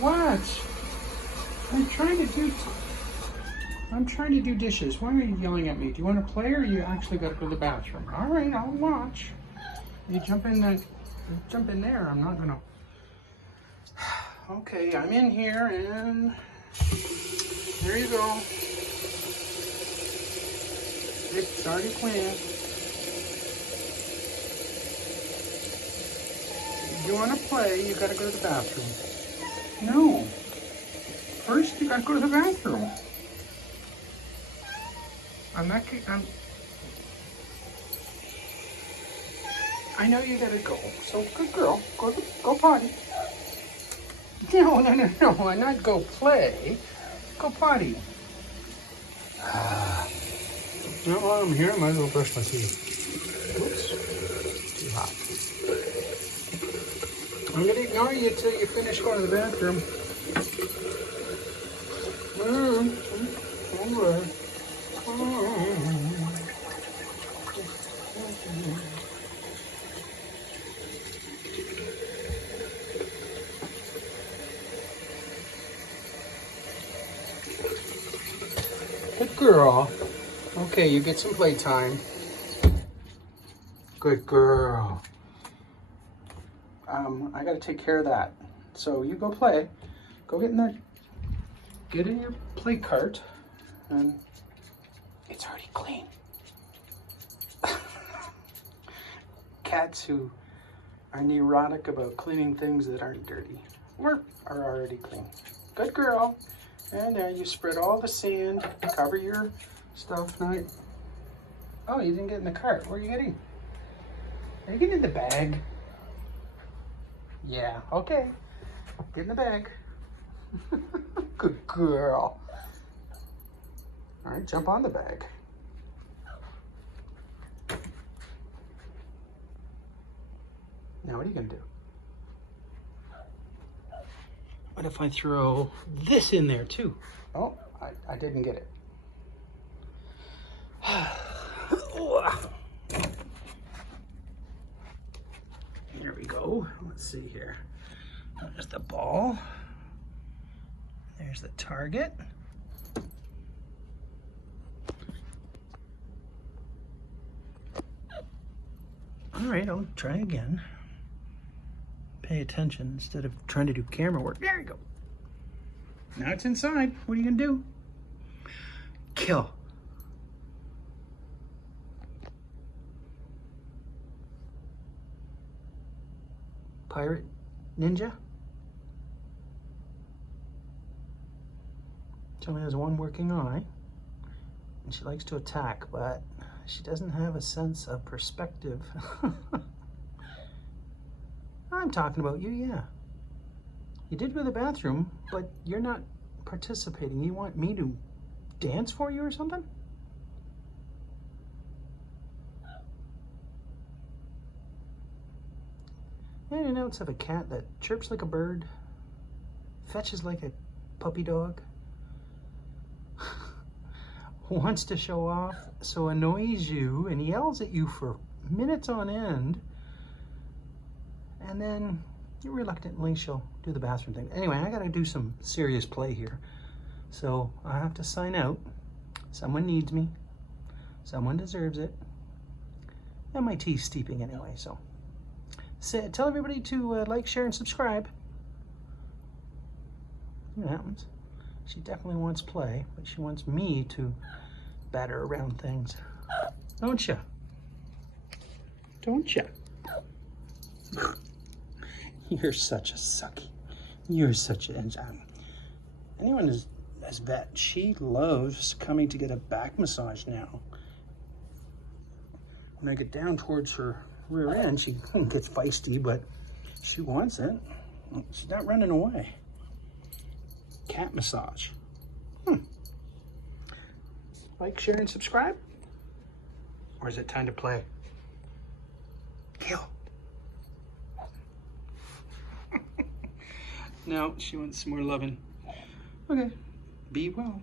What? I'm trying to do dishes. Why are you yelling at me? Do you want to play or you actually got to go to the bathroom? All right, I'll watch. You jump in there. I'm not gonna. Okay, I'm in here and there you go. It's already clean. You want to play, you got to go to the bathroom. No. First, you got to go to the bathroom. I know you gotta go. So good girl. Go potty. No. Why not go play? Go potty. No, while I'm here, I might as well brush my teeth. Oops. Too hot. I'm gonna ignore you till you finish going to the bathroom. Good girl. Okay, you get some playtime. Good girl. I gotta take care of that. So you go play. Go get in your play cart, and it's already clean. Cats who are neurotic about cleaning things that aren't dirty are already clean. Good girl. And there you spread all the sand, cover your stuff. Now, oh, you didn't get in the cart. Where are you getting? Are you getting in the bag? Yeah, okay. Get in the bag. Good girl. All right, jump on the bag. Now what are you gonna do? What if I throw this in there too? Oh, I didn't get it. There we go. Let's see here. There's the ball. There's the target. All right, I'll try again. Pay attention instead of trying to do camera work. There you go. Now it's inside. What are you gonna do? Kill. Pirate ninja? She only has one working eye, and she likes to attack, but she doesn't have a sense of perspective. I'm talking about you, yeah. You did go to the bathroom, but you're not participating. You want me to dance for you or something? Any notes of a cat that chirps like a bird, fetches like a puppy dog, wants to show off, so annoys you and yells at you for minutes on end, and then reluctantly she'll do the bathroom thing. Anyway, I gotta do some serious play here, so I have to sign out. Someone needs me, someone deserves it, and my tea's steeping anyway, so tell everybody to like, share, and subscribe. See what happens. She definitely wants play, but she wants me to batter around things. Don't ya? Don't ya? You're such a sucky. You're such a... anyone as vet, she loves coming to get a back massage now. When I get down towards her rear end, she gets feisty, but she wants it. She's not running away. Cat massage. Like, share, and subscribe? Or is it time to play? Kill. No, she wants some more loving. Okay, be well.